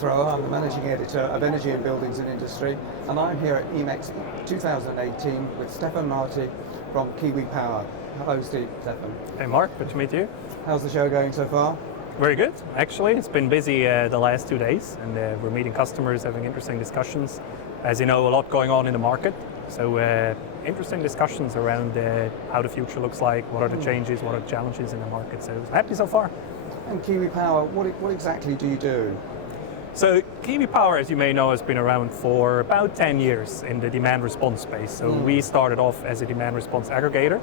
Thrower. I'm the Managing Editor of Energy and Buildings and Industry, and I'm here at EMEX 2018 with Stephan Marty from Kiwi Power. Hello, Stephan. Hey Mark, good to meet you. How's the show going so far? Very good, actually. It's been busy the last 2 days, and we're meeting customers, having interesting discussions. As you know, a lot going on in the market, so interesting discussions around how the future looks like, what are the changes, what are the challenges in the market. So happy so far. And Kiwi Power, what exactly do you do? So Kiwi Power, as you may know, has been around for about 10 years in the demand response space. So we started off as a demand response aggregator,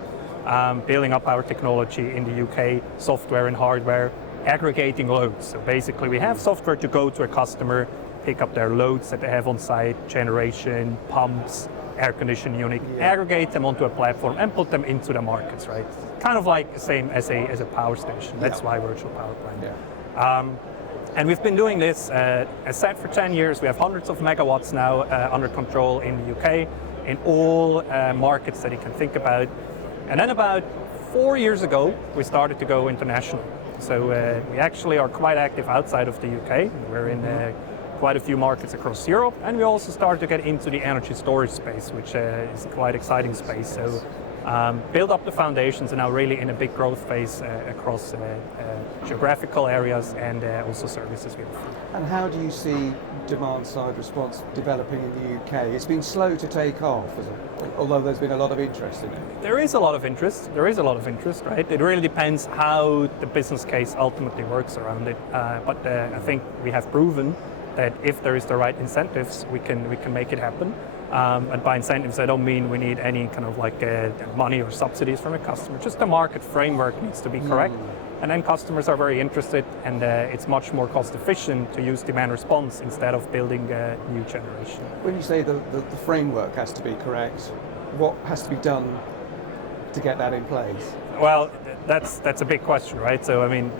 building up our technology in the UK, software and hardware, aggregating loads. So basically we have software to go to a customer, pick up their loads that they have on site, generation, pumps, air conditioning unit, aggregate them onto a platform and put them into the markets, right? Kind of like the same as a power station. That's why virtual power plant. And we've been doing this, as said, for 10 years. We have hundreds of megawatts now under control in the UK, in all markets that you can think about. And then about 4 years ago, we started to go international. So we actually are quite active outside of the UK. We're in quite a few markets across Europe, and we also started to get into the energy storage space, which is a quite exciting space. So build up the foundations and now really in a big growth phase across geographical areas and also services we offer. And how do you see demand-side response developing in the UK? It's been slow to take off, although there's been a lot of interest in it. There is a lot of interest, right? It really depends how the business case ultimately works around it. But I think we have proven that if there is the right incentives, we can make it happen. And by incentives, I don't mean we need any kind of like money or subsidies from a customer. Just the market framework needs to be correct. And then customers are very interested, and it's much more cost efficient to use demand response instead of building new generation. When you say the framework has to be correct, what has to be done to get that in place? Well, that's a big question, right? So I mean,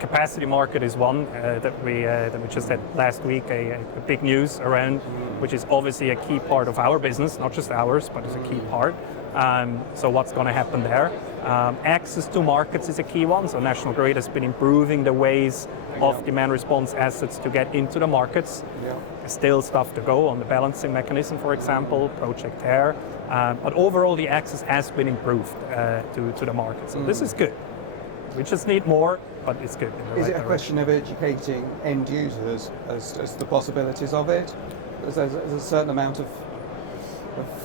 capacity market is one that we just had last week, a big news around, which is obviously a key part of our business, not just ours, but it's a key part. So what's going to happen there? Access to markets is a key one. So National Grid has been improving the ways of demand response assets to get into the markets. There's still stuff to go on the balancing mechanism, for example, Project AIR. But overall, the access has been improved to the market. So this is good. We just need more, but it's good. Is it a question of educating end users as the possibilities of it? There's a certain amount of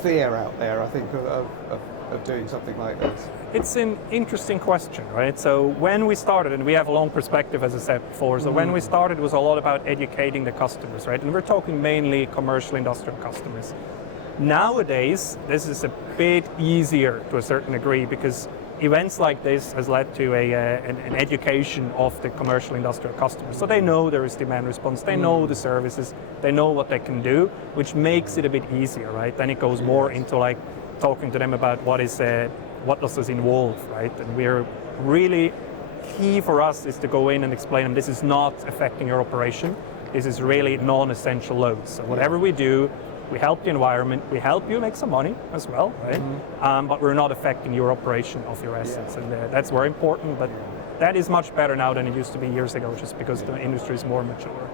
fear out there, I think, of doing something like this. It's an interesting question, right? So when we started, and we have a long perspective, as I said before, so when we started, it was a lot about educating the customers, right? And we're talking mainly commercial industrial customers. Nowadays, this is a bit easier to a certain degree because events like this has led to an education of the commercial industrial customers. So they know there is demand response, they know the services, they know what they can do, which makes it a bit easier, right? Then it goes more into like talking to them about what does this involve, right? And we're really, key for us is to go in and explain them, this is not affecting your operation, this is really non-essential loads. So whatever we do, we help the environment, we help you make some money as well, right? But we're not affecting your operation of your assets, and that's very important, but that is much better now than it used to be years ago, just because the industry is more mature.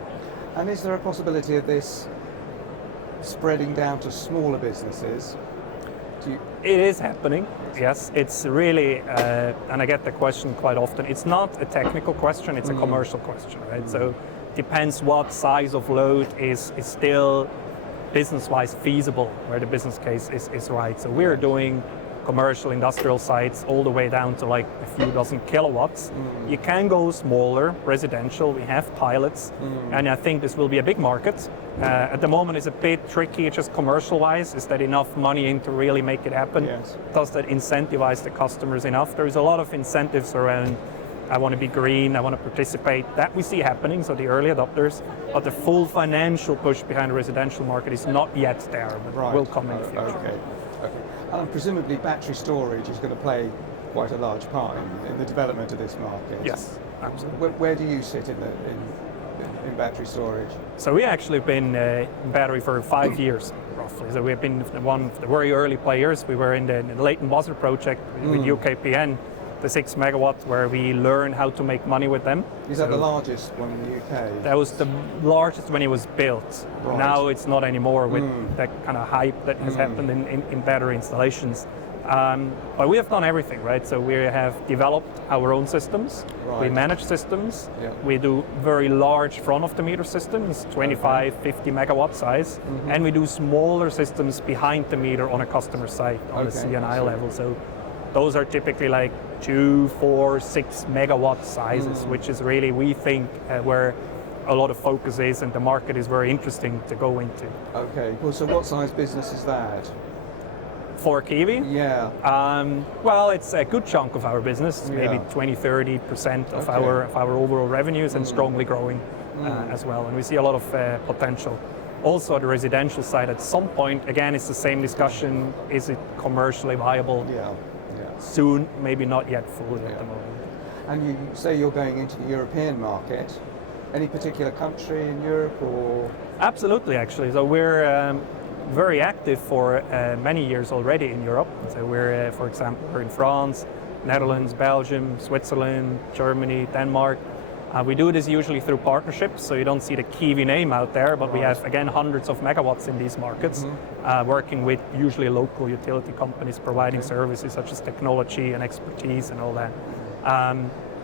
And is there a possibility of this spreading down to smaller businesses? It is happening, yes. It's really, and I get the question quite often, it's not a technical question, it's a commercial question, right? So it depends what size of load is still business-wise feasible, where the business case is right. So we're doing commercial industrial sites all the way down to like a few dozen kilowatts. You can go smaller, residential, we have pilots, and I think this will be a big market. At the moment it's a bit tricky, just commercial-wise, is that enough money in to really make it happen? Does that incentivize the customers enough? There is a lot of incentives around, I want to be green, I want to participate. That we see happening, so the early adopters, but the full financial push behind the residential market is not yet there, but will come in the future. Okay. And presumably battery storage is going to play quite a large part in the development of this market. Yes, absolutely. Where do you sit in battery storage? So we actually been in battery for 5 years, roughly. So we've been one of the very early players. We were in the Leighton Buzzard project with UKPN the 6 megawatts, where we learn how to make money with them. Is that the largest one in the UK? That was the largest when it was built. Right. Now it's not anymore with that kind of hype that has happened in battery installations. But we have done everything, right? So we have developed our own systems. Right. We manage systems. Yeah. We do very large front-of-the-meter systems, 25, 50 megawatt size. And we do smaller systems behind the meter on a customer site on the CNI level. So those are typically like 2, 4, 6 megawatt sizes, which is really, we think, where a lot of focus is, and the market is very interesting to go into. Okay, well, so what size business is that? For Kiwi? Yeah. Well, it's a good chunk of our business, maybe 20-30% of our overall revenues, and strongly growing as well. And we see a lot of potential. Also, at the residential side, at some point, again, it's the same discussion: is it commercially viable? Yeah. Soon, maybe not yet fully at the moment. And you say you're going into the European market. Any particular country in Europe, or? Absolutely, actually. So we're very active for many years already in Europe. So we're, for example, we're in France, Netherlands, Belgium, Switzerland, Germany, Denmark. We do this usually through partnerships, so you don't see the Kiwi name out there, but we have, again, hundreds of megawatts in these markets, working with usually local utility companies providing services such as technology and expertise and all that.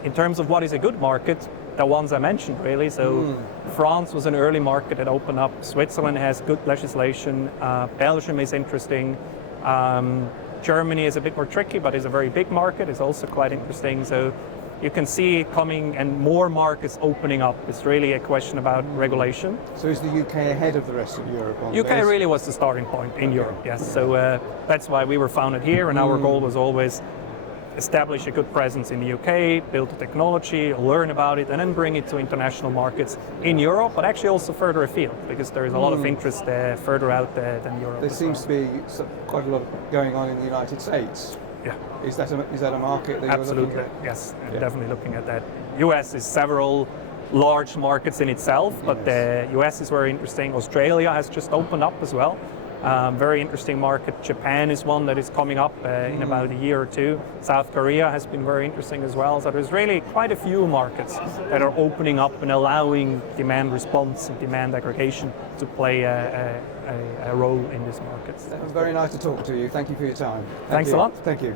In terms of what is a good market, the ones I mentioned, really. So France was an early market that opened up. Switzerland has good legislation. Belgium is interesting. Germany is a bit more tricky, but is a very big market. It's also quite interesting. So you can see it coming, and more markets opening up. It's really a question about regulation. So is the UK ahead of the rest of Europe on UK this? really was the starting point in Europe, yes. So that's why we were founded here, and our goal was always establish a good presence in the UK, build the technology, learn about it, and then bring it to international markets in Europe, but actually also further afield, because there is a lot of interest further out than Europe. There seems to be quite a lot going on in the United States. Yeah. Is that a market that you're looking at? Yes, definitely looking at that. US is several large markets in itself, but the US is very interesting. Australia has just opened up as well. Very interesting market. Japan is one that is coming up in about a year or two. South Korea has been very interesting as well. So there's really quite a few markets that are opening up and allowing demand response and demand aggregation to play a role in these markets. It was very nice to talk to you. Thank you for your time. Thanks a lot. Thank you.